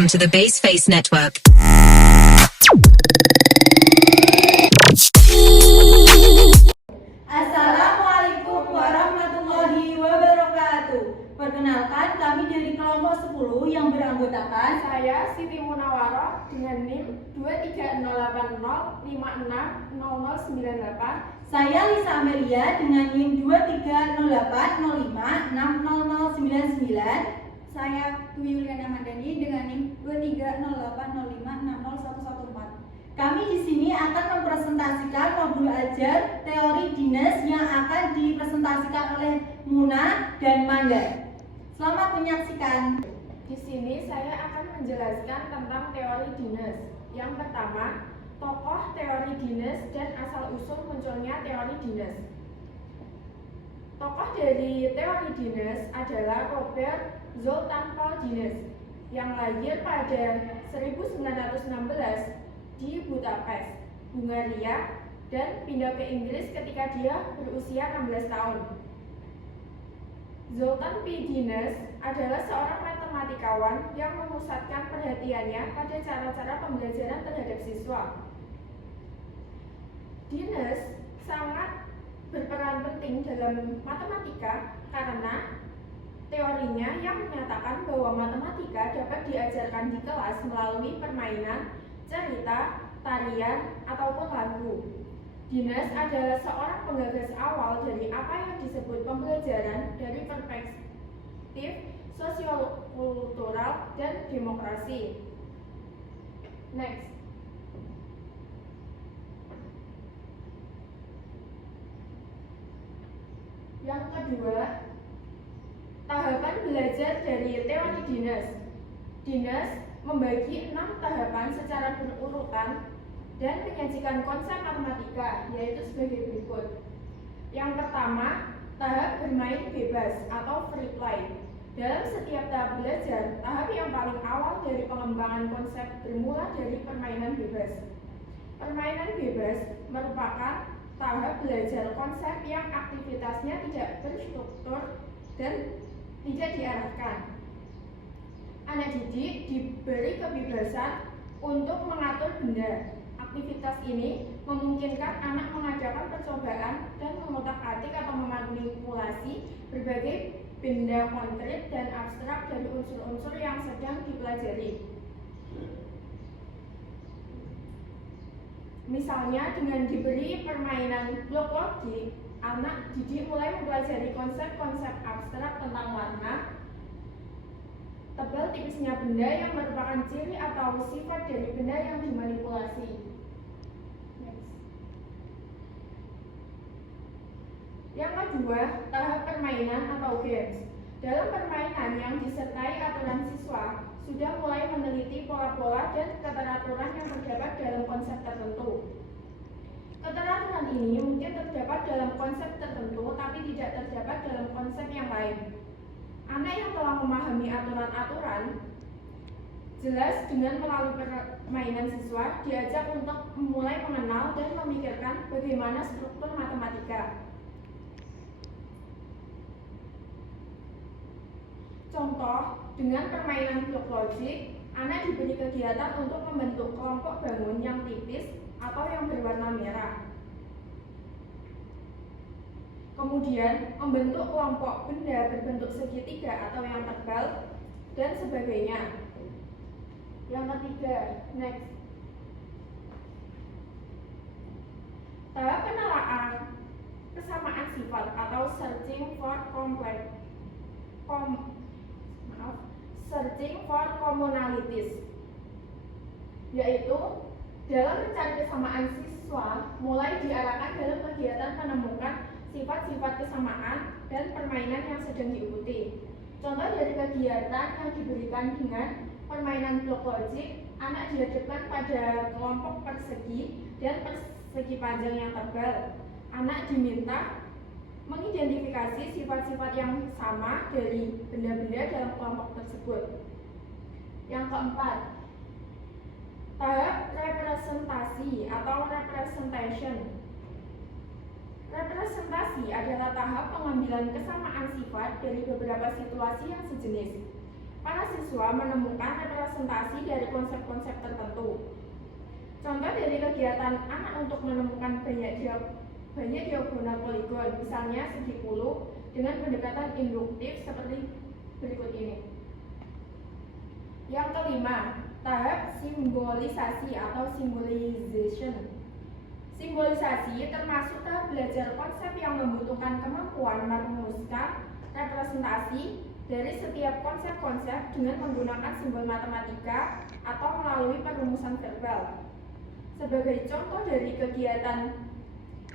Welcome to the Baseface Network. Assalamualaikum warahmatullahi wabarakatuh. Perkenalkan, kami dari kelompok 10 yang beranggotakan Saya Siti Munawaroh dengan NIM 23080560098. saya Lisa Amelia dengan NIM 23080560099. Saya Dwi Yuliana Mandani dengan NIM 23080560114. Kami di sini akan mempresentasikan modul ajar teori dinas yang akan dipresentasikan oleh Muna dan Manda. Selamat menyaksikan. Di sini saya akan menjelaskan tentang teori dinas. Yang pertama, tokoh teori dinas dan asal-usul munculnya teori dinas. Tokoh dari teori dinas adalah Robert Zoltan Paul Dines yang lahir pada 1916 di Budapest, Hungaria, dan pindah ke Inggris ketika dia berusia 16 tahun. Zoltan P. Dines adalah seorang matematikawan yang memusatkan perhatiannya pada cara-cara pembelajaran terhadap siswa. Dines sangat berperan penting dalam matematika karena teorinya yang menyatakan bahwa matematika dapat diajarkan di kelas melalui permainan, cerita, tarian, ataupun lagu. Dines adalah seorang penggagas awal dari apa yang disebut pembelajaran dari perspektif sosiokultural dan demokrasi. Next. Yang kedua, tahapan belajar dari teori Dines. Dines membagi 6 tahapan secara berurutan dan menyajikan konsep matematika, yaitu sebagai berikut. Yang pertama, tahap bermain bebas atau free play. Dalam setiap tahap belajar, tahap yang paling awal dari pengembangan konsep bermula dari permainan bebas. Permainan bebas merupakan tahap belajar konsep yang aktivitasnya tidak berstruktur dan tidak diarahkan. Anak didik diberi kebebasan untuk mengatur benda. Aktivitas ini memungkinkan anak mengadakan percobaan dan mengotak-atik atau memanipulasi berbagai benda konkret dan abstrak dari unsur-unsur yang sedang dipelajari. Misalnya dengan diberi permainan blok logik, anak didik mulai mempelajari konsep-konsep abstrak tentang warna, tebal tipisnya benda yang merupakan ciri atau sifat dari benda yang dimanipulasi. Yang kedua, tahap permainan atau games. Dalam permainan yang disertai aturan siswa, sudah mulai meneliti pola-pola dan keteraturan yang terdapat dalam konsep tertentu. Keteraturan ini mungkin terdapat dalam konsep tertentu, tapi tidak terdapat dalam konsep yang lain. Anak yang telah memahami aturan-aturan, jelas dengan melalui permainan siswa, diajak untuk mulai mengenal dan memikirkan bagaimana struktur matematika. Contoh, dengan permainan blok logik, anak diberi kegiatan untuk membentuk kelompok bangun yang tipis atau yang berwarna merah. Kemudian, membentuk kelompok benda berbentuk segitiga atau yang tebal, dan sebagainya. Yang ketiga, next. Tahap penelaan kesamaan sifat atau searching for commonalities, yaitu dalam mencari kesamaan siswa mulai diarahkan dalam kegiatan menemukan sifat-sifat kesamaan dan permainan yang sedang diikuti. Contoh dari kegiatan yang diberikan dengan permainan blok logik, anak dihadapkan pada kelompok persegi dan persegi panjang yang tebal. Anak diminta mengidentifikasi sifat-sifat yang sama dari benda-benda dalam kelompok tersebut. Yang keempat, tahap representasi atau representation. Representasi adalah tahap pengambilan kesamaan sifat dari beberapa situasi yang sejenis. para siswa menemukan representasi dari konsep-konsep tertentu. Contoh dari kegiatan anak untuk menemukan banyak diagonal poligon, misalnya segi puluh, dengan pendekatan induktif seperti berikut ini. Yang kelima, tahap simbolisasi atau symbolization. Simbolisasi termasuk tahap belajar konsep yang membutuhkan kemampuan merumuskan representasi dari setiap konsep-konsep dengan menggunakan simbol matematika atau melalui perumusan verbal. Sebagai contoh dari kegiatan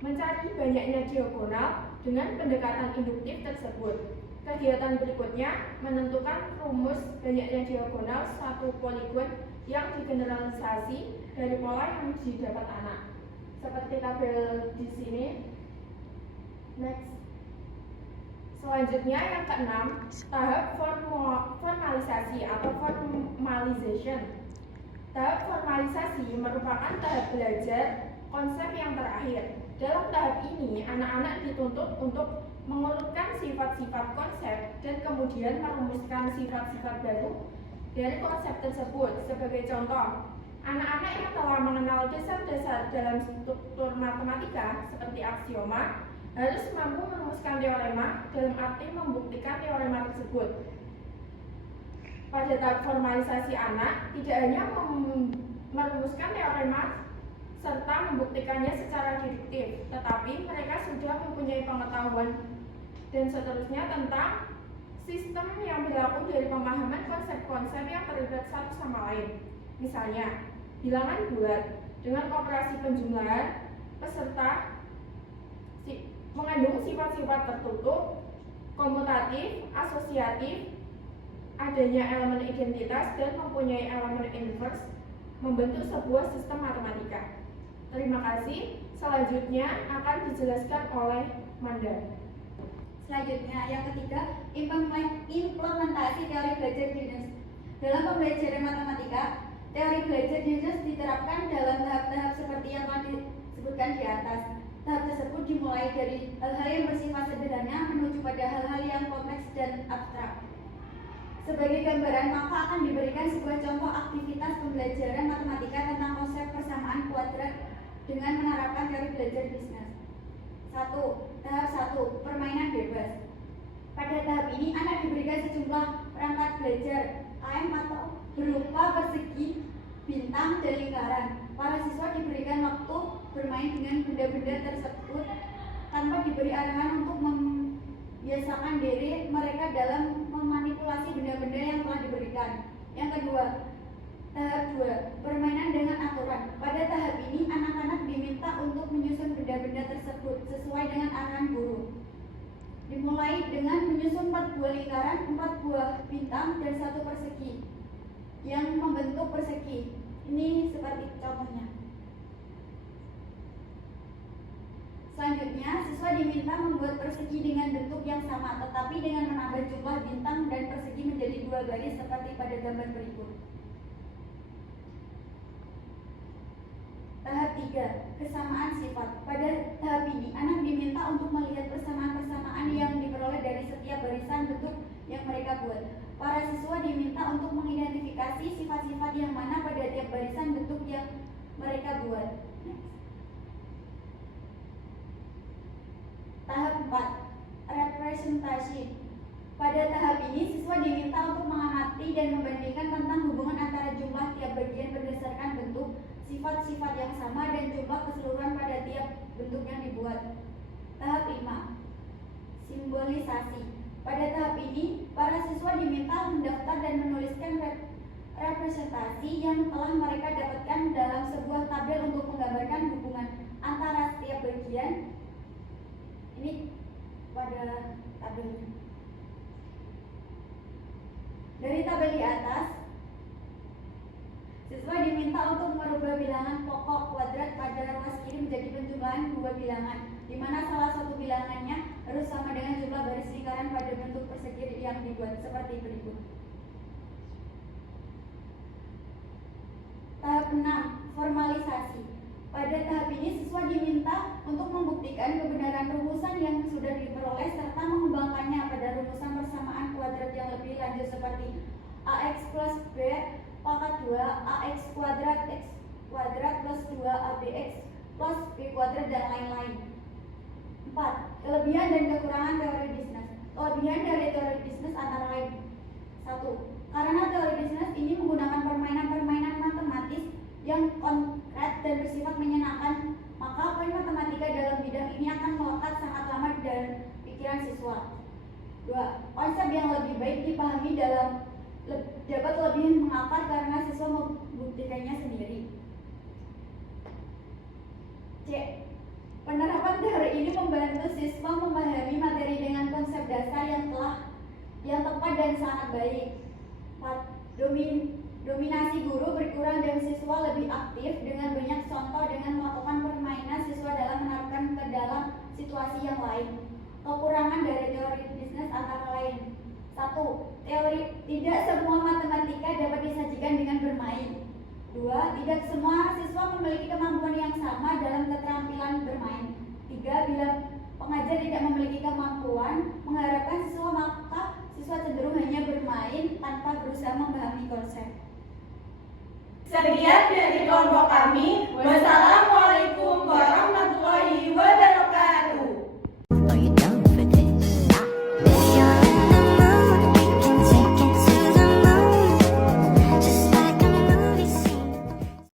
mencari banyaknya diagonal dengan pendekatan induktif tersebut, kegiatan berikutnya menentukan rumus banyaknya diagonal suatu poligon yang digeneralisasi dari pola yang didapat anak. Seperti tabel di sini. Next. Selanjutnya yang keenam, tahap formalisasi atau formalization. Tahap formalisasi merupakan tahap belajar konsep yang terakhir. Dalam tahap ini, anak-anak dituntut untuk mengurutkan sifat-sifat konsep dan kemudian merumuskan sifat-sifat baru dari konsep tersebut. Sebagai contoh, anak-anak yang telah mengenal dasar-dasar dalam struktur matematika seperti aksioma harus mampu merumuskan teorema dalam arti membuktikan teorema tersebut. Pada tahap formalisasi anak tidak hanya merumuskan teorema serta membuktikannya secara deduktif, tetapi mereka sudah mempunyai pengetahuan dan seterusnya tentang sistem yang berlaku dari pemahaman konsep-konsep yang terlibat satu sama lain. Misalnya, bilangan bulat dengan operasi penjumlahan peserta mengandung sifat-sifat tertutup, komutatif, asosiatif, adanya elemen identitas, dan mempunyai elemen inverse, membentuk sebuah sistem matematika. Terima kasih. Selanjutnya akan dijelaskan oleh Manda. Selanjutnya, yang ketiga, implementasi teori belajar Dinas. Dalam pembelajaran matematika, teori belajar Dinas diterapkan dalam tahap-tahap seperti yang telah disebutkan di atas. Tahap tersebut dimulai dari hal-hal yang bersifat sederhana menuju pada hal-hal yang kompleks dan abstrak. Sebagai gambaran, maka akan diberikan sebuah contoh aktivitas pembelajaran matematika tentang konsep persamaan kuadrat dengan menerapkan teori belajar bisnis. 1. Tahap 1. Permainan bebas. Pada tahap ini, anak diberikan sejumlah perangkat belajar AM atau berupa persegi, bintang, dan lingkaran. Para siswa diberikan waktu bermain dengan benda-benda tersebut tanpa diberi arahan untuk membiasakan diri mereka dalam memanipulasi benda-benda yang telah diberikan. Yang kedua, tahap 2, permainan dengan aturan. Pada tahap ini, anak-anak diminta untuk menyusun benda-benda tersebut sesuai dengan arahan guru. Dimulai dengan menyusun 4 buah lingkaran, 4 buah bintang, dan 1 persegi yang membentuk persegi. Ini seperti contohnya. Selanjutnya, siswa diminta membuat persegi dengan bentuk yang sama, tetapi dengan menambah jumlah bintang dan persegi menjadi 2 garis seperti pada gambar berikut. Tahap 3, kesamaan sifat. Pada tahap ini, anak diminta untuk melihat persamaan-persamaan yang diperoleh dari setiap barisan bentuk yang mereka buat. Para siswa diminta untuk mengidentifikasi sifat-sifat yang mana pada tiap barisan bentuk yang mereka buat. Tahap 4, representasi. Pada tahap ini, siswa diminta untuk mengamati dan membandingkan tentang hubungan antara jumlah tiap bagian berdasarkan bentuk, sifat-sifat yang sama, dan jumlah keseluruhan pada tiap bentuk yang dibuat. Tahap 5, simbolisasi. Pada tahap ini, para siswa diminta mendaftar dan menuliskan representasi yang telah mereka dapatkan dalam sebuah tabel untuk menggambarkan hubungan antara setiap bagian. Ini pada tabelnya. Dari tabel di atas, siswa diminta untuk merubah bilangan pokok kuadrat pada ruas kiri menjadi penjumlahan 2 bilangan, di mana salah satu bilangannya harus sama dengan jumlah baris lingkaran pada bentuk persegi yang dibuat seperti berikut. Tahap 6, formalisasi. Pada tahap ini, siswa diminta untuk membuktikan kebenaran rumusan yang sudah diperoleh serta mengembangkannya pada rumusan persamaan kuadrat yang lebih lanjut seperti 2ax kuadrat x kuadrat plus 2abx plus b kuadrat dan lain-lain. 4. Kelebihan dan kekurangan teori bisnis. Kelebihan dari teori bisnis antara lain: 1. Karena teori bisnis ini menggunakan permainan-permainan matematis yang konkret dan bersifat menyenangkan, maka poin matematika dalam bidang ini akan melekat sangat lama dalam pikiran siswa. 2. Konsep yang lebih baik dipahami dapat lebih mengakar karena siswa membuktikannya sendiri. C. Penerapan teori ini membantu siswa memahami materi dengan konsep dasar yang tepat dan sangat baik. 4. Dominasi guru berkurang dan siswa lebih aktif dengan banyak contoh dengan melakukan permainan siswa dalam menerapkan ke dalam situasi yang lain. Kekurangan dari teori bisnis antara lain: 1. Teori tidak semua matematika dapat disajikan dengan bermain. 2. Tidak semua siswa memiliki kemampuan yang sama dalam keterampilan bermain. 3. Bila pengajar tidak memiliki kemampuan mengharapkan siswa, maka siswa cenderung hanya bermain tanpa berusaha memahami konsep. Sekian dari kelompok kami.